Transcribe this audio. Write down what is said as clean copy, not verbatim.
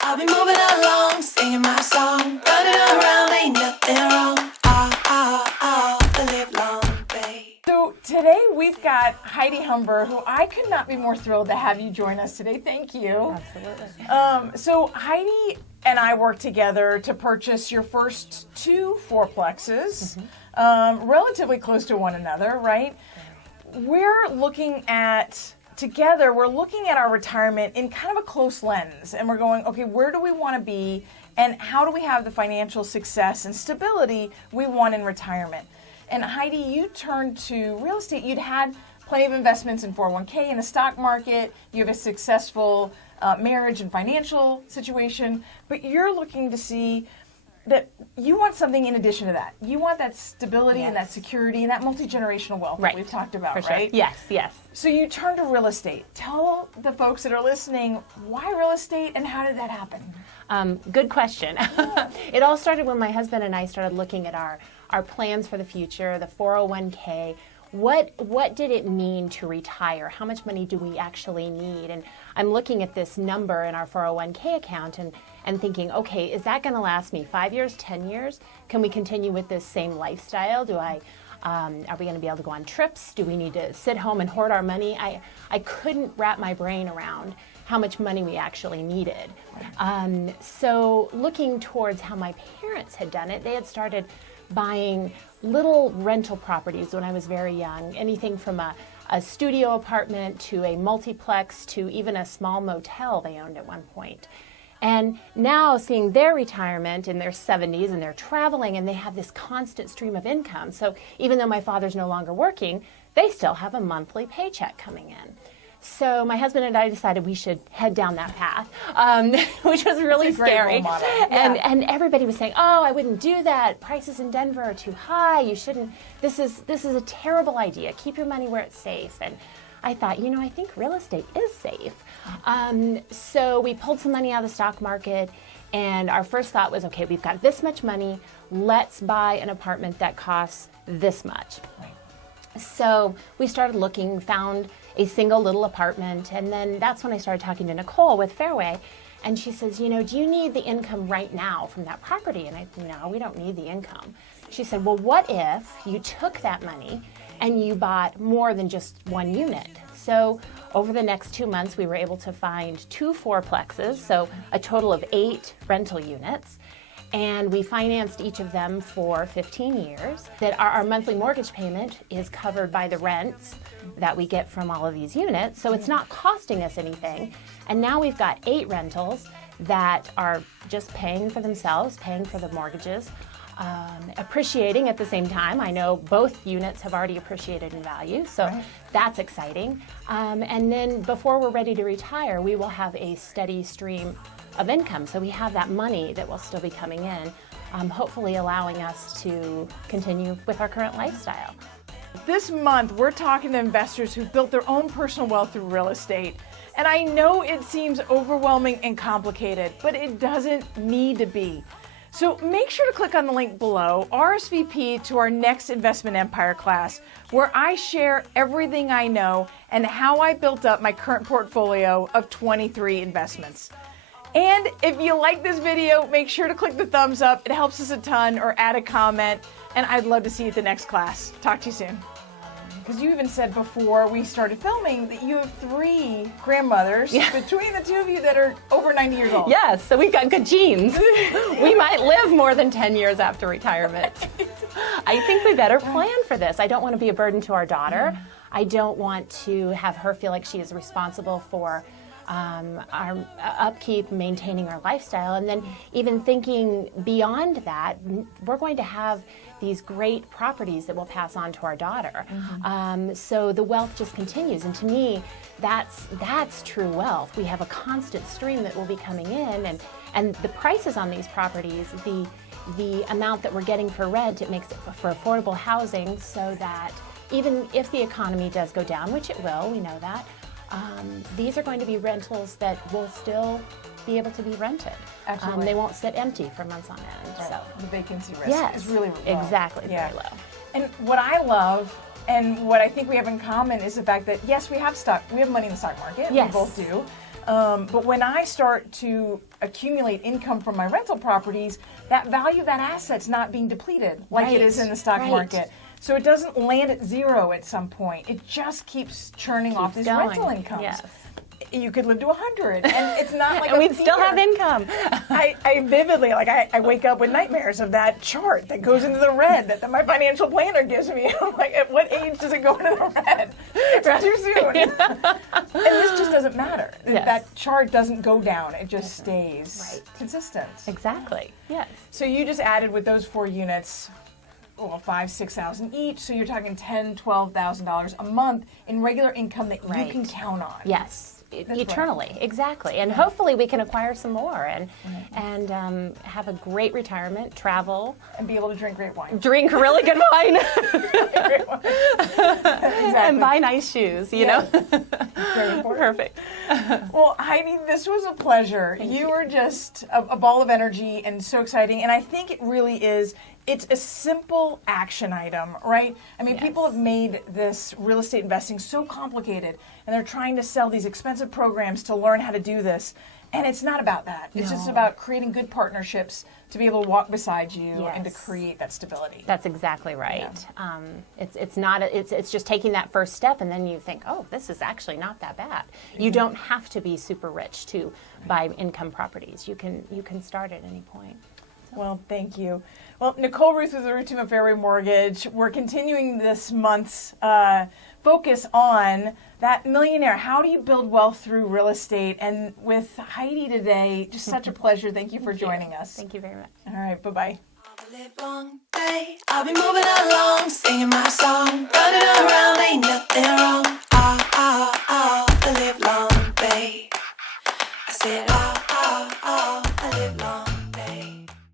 I'll be moving along, singing my song, running around, ain't nothing wrong. The live long way. So today we've got Heidi Humber, who I could not be more thrilled to have you join us today. Thank you. Absolutely. So Heidi and I worked together to purchase your first two fourplexes, relatively close to one another, right? We're looking at our retirement in kind of a close lens, and we're going, okay, where do we want to be, and how do we have the financial success and stability we want in retirement? And Heidi, you turned to real estate. You'd had plenty of investments in 401k, in the stock market. You have a successful marriage and financial situation, but you're looking to see that you want something in addition to that. You want that stability and that security and that multi-generational wealth that we've talked about, For sure. right? Yes. So you turned to real estate. Tell the folks that are listening, why real estate and how did that happen? Good question. It all started when my husband and I started looking at our plans for the future, the 401k. What did it mean to retire? How much money do we actually need? And I'm looking at this number in our 401k account and thinking, okay, is that going to last me 5 years, 10 years? Can we continue with this same lifestyle? Are we going to be able to go on trips? Do we need to sit home and hoard our money? I couldn't wrap my brain around how much money we actually needed. So looking towards how my parents had done it, they had started buying little rental properties when I was very young, anything from a studio apartment to a multiplex to even a small motel they owned at one point. And now seeing their retirement in their 70s and they're traveling and they have this constant stream of income. So even though my father's no longer working, they still have a monthly paycheck coming in. So my husband and I decided we should head down that path, which was really scary. And everybody was saying, "Oh, I wouldn't do that. Prices in Denver are too high. You shouldn't. This is a terrible idea. Keep your money where it's safe." And I thought, I think real estate is safe. So we pulled some money out of the stock market, and our first thought was, okay, we've got this much money. Let's buy an apartment that costs this much. So we started looking, found a single little apartment, and then that's when I started talking to Nicole with Fairway, and she says, do you need the income right now from that property? And I said, no, we don't need the income. She said, well, what if you took that money and you bought more than just one unit? So over the next 2 months, we were able to find 2 fourplexes, so a total of 8 rental units. And we financed each of them for 15 years. That our monthly mortgage payment is covered by the rents that we get from all of these units, so it's not costing us anything. And now we've got 8 rentals that are just paying for themselves, paying for the mortgages, appreciating at the same time. I know both units have already appreciated in value, so that's exciting. And then before we're ready to retire, we will have a steady stream of income. So we have that money that will still be coming in, hopefully allowing us to continue with our current lifestyle. This month, we're talking to investors who built their own personal wealth through real estate. And I know it seems overwhelming and complicated, but it doesn't need to be. So make sure to click on the link below, RSVP to our next Investment Empire class, where I share everything I know and how I built up my current portfolio of 23 investments. And if you like this video, make sure to click the thumbs up. It helps us a ton, or add a comment, and I'd love to see you at the next class. Talk to you soon. Because you even said before we started filming that you have 3 grandmothers between the two of you that are over 90 years old. Yes, so we've got good genes. We might live more than 10 years after retirement. I think we better plan for this. I don't want to be a burden to our daughter. I don't want to have her feel like she is responsible for our upkeep, maintaining our lifestyle, and then even thinking beyond that, we're going to have these great properties that we'll pass on to our daughter. So the wealth just continues, and to me, that's true wealth. We have a constant stream that will be coming in, and the prices on these properties, the amount that we're getting for rent, it makes it for affordable housing, so that even if the economy does go down, which it will, we know that, these are going to be rentals that will still be able to be rented. Absolutely. They won't sit empty for months on end. Right. So The vacancy risk is really low. Exactly, Yeah. very low. And what I love And what I think we have in common is the fact that, yes, we have money in the stock market. Yes. We both do. But when I start to accumulate income from my rental properties, that value of that asset's not being depleted like it is in the stock market. So it doesn't land at zero at some point. It just keeps churning off these rental incomes. Yes. You could live to 100, and it's not like and we'd still have income. I vividly, I wake up with nightmares of that chart that goes into the red that my financial planner gives me. I'm like, at what age does it go into the red? It's too soon. And this just doesn't matter. Yes. That chart doesn't go down. It just stays consistent. Exactly. Yes. So you just added with those 4 units, well, $5,000-6,000 each. So you're talking $10,000-12,000 a month in regular income that you can count on. Yes. Eternally, right. Exactly, and hopefully we can acquire some more and have a great retirement, travel, and be able to drink great wine. Drink really good wine, Exactly. and buy nice shoes. You know, very important. Perfect. Well, Heidi, this was a pleasure. You were just a ball of energy and so exciting, and I think it really is. It's a simple action item, right? I mean, people have made this real estate investing so complicated, and they're trying to sell these expensive programs to learn how to do this. And it's not about that. It's just about creating good partnerships to be able to walk beside you and to create that stability. That's exactly right. Yeah. It's just taking that first step, and then you think, oh, this is actually not that bad. You don't have to be super rich to buy income properties. You can start at any point. Well, thank you. Well, Nicole Rueth with the Rueth Team of Fairway Mortgage. We're continuing this month's focus on that millionaire. How do you build wealth through real estate? And with Heidi today, just such a pleasure. Thank you for joining us. Thank you very much. All right, bye-bye. All the live long day, I'll be moving along, singing my song, running around, ain't nothing wrong. The live long day. I said,